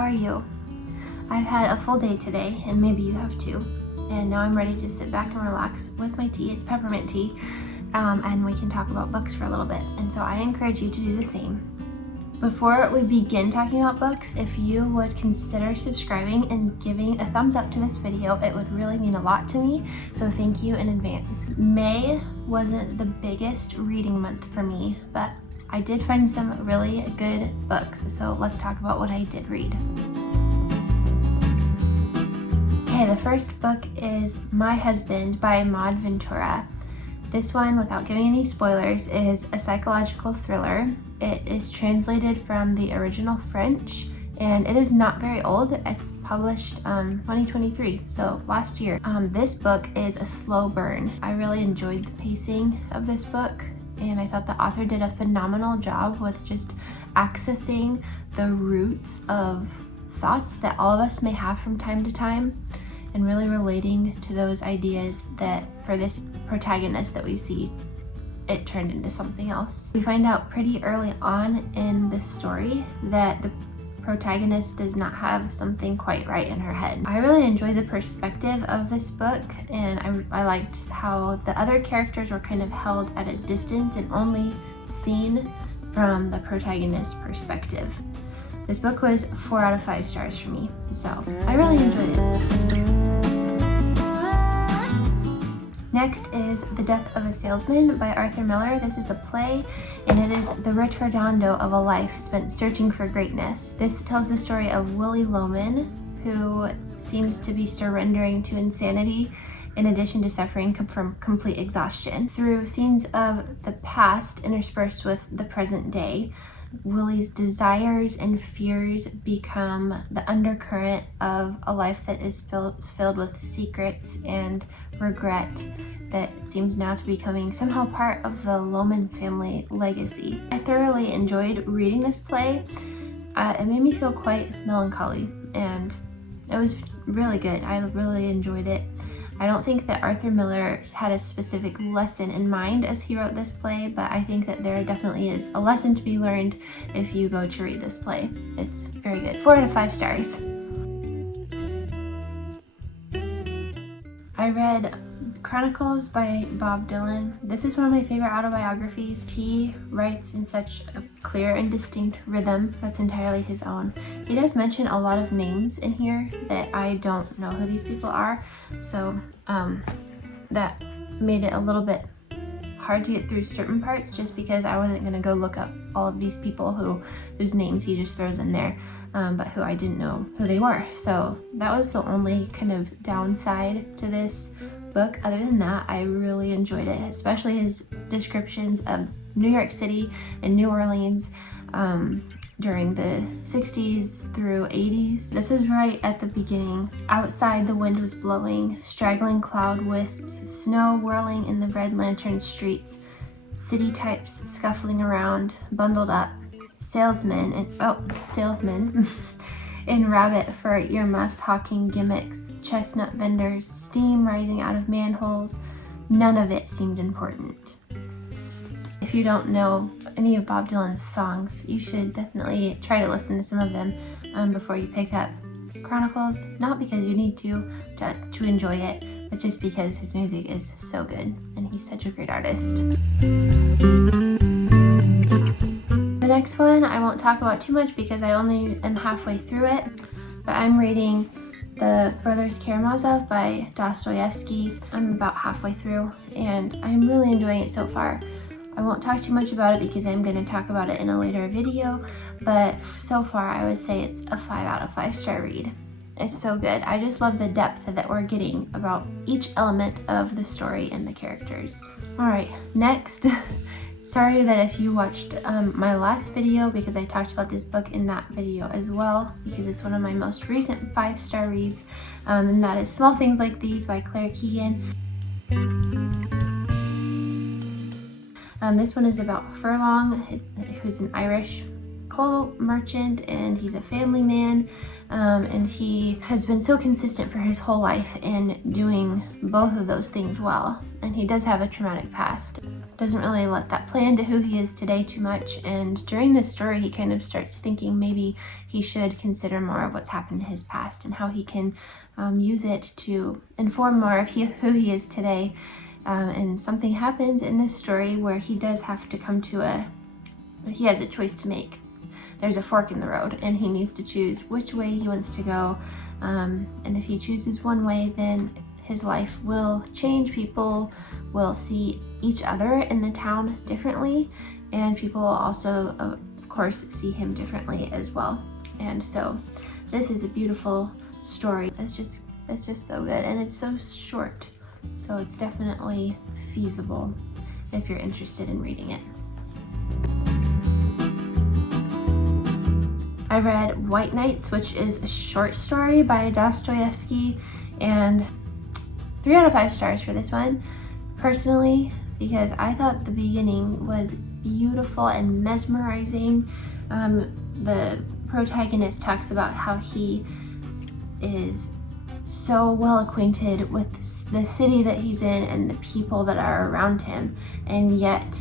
how are you? I've had a full day today, and maybe you have too. And now I'm ready to sit back and relax with my tea. It's peppermint tea, and we can talk about books for a little bit. And so I encourage you to do the same. Before we begin talking about books, if you would consider subscribing and giving a thumbs up to this video, it would really mean a lot to me, so thank you in advance. May wasn't the biggest reading month for me, but I did find some really good books, so let's talk about what I did read. Okay, the first book is My Husband by Maud Ventura. This one, without giving any spoilers, is a psychological thriller. It is translated from the original French, and it is not very old. It's published 2023, so last year. This book is a slow burn. I really enjoyed the pacing of this book, and I thought the author did a phenomenal job with just accessing the roots of thoughts that all of us may have from time to time, and really relating to those ideas that for this protagonist that we see, it turned into something else. We find out pretty early on in the story that the protagonist does not have something quite right in her head. I really enjoyed the perspective of this book, and I liked how the other characters were kind of held at a distance and only seen from the protagonist's perspective. This book was 4 out of 5 stars for me, so I really enjoyed it. Next is The Death of a Salesman by Arthur Miller. This is a play, and it is the retornado of a life spent searching for greatness. This tells the story of Willy Loman, who seems to be surrendering to insanity in addition to suffering from complete exhaustion. Through scenes of the past interspersed with the present day, Willy's desires and fears become the undercurrent of a life that is filled with secrets and regret that seems now to be becoming somehow part of the Loman family legacy. I thoroughly enjoyed reading this play. It made me feel quite melancholy, and it was really good. I really enjoyed it. I don't think that Arthur Miller had a specific lesson in mind as he wrote this play, but I think that there definitely is a lesson to be learned if you go to read this play. It's very good. 4 out of 5 stars. I read Chronicles by Bob Dylan. This is one of my favorite autobiographies. He writes in such a clear and distinct rhythm that's entirely his own. He does mention a lot of names in here that I don't know who these people are, so that made it a little bit hard to get through certain parts, just because I wasn't going to go look up all of these people whose names he just throws in there, but who I didn't know who they were. So that was the only kind of downside to this book. Other than that, I really enjoyed it, especially his descriptions of New York City and New Orleans during the 60s through 80s. This is right at the beginning. Outside, the wind was blowing, straggling cloud wisps, snow whirling in the red lantern streets, city types scuffling around, bundled up, salesmen in rabbit fur earmuffs hawking gimmicks, chestnut vendors, steam rising out of manholes. None of it seemed important. If you don't know any of Bob Dylan's songs, you should definitely try to listen to some of them before you pick up Chronicles. Not because you need to enjoy it, but just because his music is so good and he's such a great artist. The next one I won't talk about too much because I only am halfway through it, but I'm reading The Brothers Karamazov by Dostoevsky. I'm about halfway through, and I'm really enjoying it so far. I won't talk too much about it because I'm going to talk about it in a later video, but so far I would say it's a 5 out of 5 star read. It's so good. I just love the depth that we're getting about each element of the story and the characters. Alright, next. Sorry that if you watched my last video, because I talked about this book in that video as well, because it's one of my most recent 5-star reads, and that is Small Things Like These by Claire Keegan. This one is about Furlong, who's an Irish local merchant and he's a family man, and he has been so consistent for his whole life in doing both of those things well. And he does have a traumatic past. Doesn't really let that play into who he is today too much. And during this story, he kind of starts thinking maybe he should consider more of what's happened in his past and how he can use it to inform more of who he is today. And something happens in this story where he does have to come to he has a choice to make. There's a fork in the road and he needs to choose which way he wants to go. And if he chooses one way, then his life will change. People will see each other in the town differently, and people will also, of course, see him differently as well. And so this is a beautiful story. It's just so good, and it's so short, so it's definitely feasible if you're interested in reading it. I read White Nights, which is a short story by Dostoevsky, and 3 out of 5 stars for this one, personally, because I thought the beginning was beautiful and mesmerizing. The protagonist talks about how he is so well acquainted with the city that he's in and the people that are around him, and yet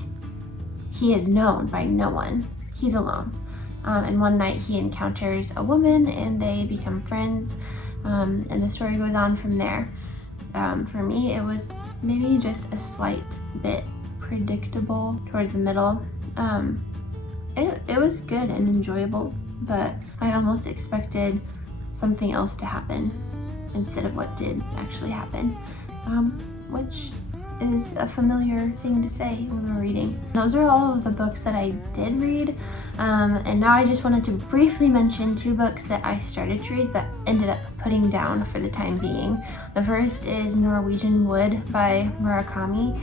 he is known by no one. He's alone. And one night he encounters a woman and they become friends, and the story goes on from there. For me, it was maybe just a slight bit predictable towards the middle. It was good and enjoyable, but I almost expected something else to happen instead of what did actually happen, which is a familiar thing to say when we're reading. Those are all of the books that I did read, and now I just wanted to briefly mention 2 books that I started to read but ended up putting down for the time being. The first is Norwegian Wood by Murakami.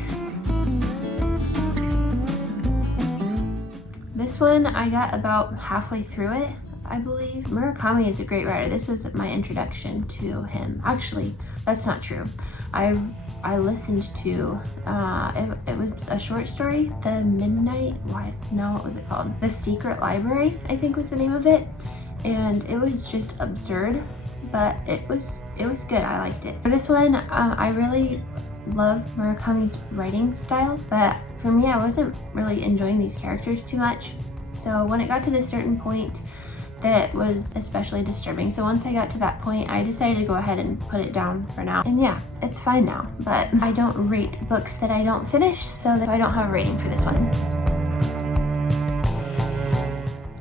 This one I got about halfway through it, I believe. Murakami is a great writer. This was my introduction to him. Actually, that's not true. I listened to, it was a short story, what was it called? The Secret Library, I think was the name of it. And it was just absurd, but it was good. I liked it. For this one, I really love Murakami's writing style, but for me, I wasn't really enjoying these characters too much. So when it got to this certain point, that was especially disturbing. So once I got to that point, I decided to go ahead and put it down for now. And yeah, it's fine now, but I don't rate books that I don't finish, so that I don't have a rating for this one.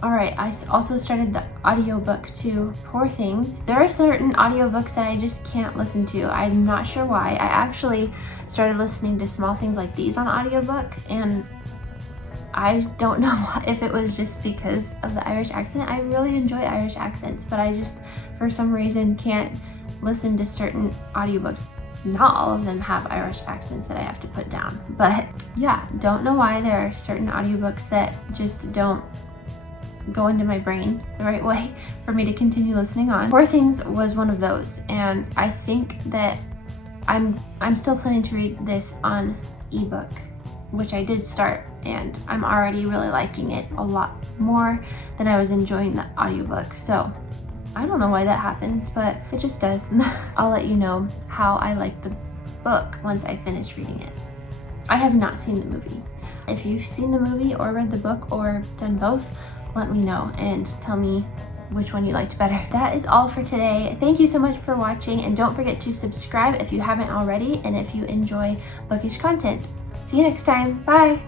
Alright, I also started the audiobook to Poor Things. There are certain audiobooks that I just can't listen to. I'm not sure why. I actually started listening to Small Things Like These on audiobook, and I don't know if it was just because of the Irish accent. I really enjoy Irish accents, but I just, for some reason, can't listen to certain audiobooks. Not all of them have Irish accents that I have to put down. But yeah, don't know why. There are certain audiobooks that just don't go into my brain the right way for me to continue listening on. Poor Things was one of those, and I think that I'm still planning to read this on ebook, which I did start, and I'm already really liking it a lot more than I was enjoying the audiobook. So I don't know why that happens, but it just does. I'll let you know how I like the book once I finish reading it. I have not seen the movie. If you've seen the movie or read the book or done both, let me know and tell me which one you liked better. That is all for today. Thank you so much for watching, and don't forget to subscribe if you haven't already and if you enjoy bookish content. See you next time. Bye!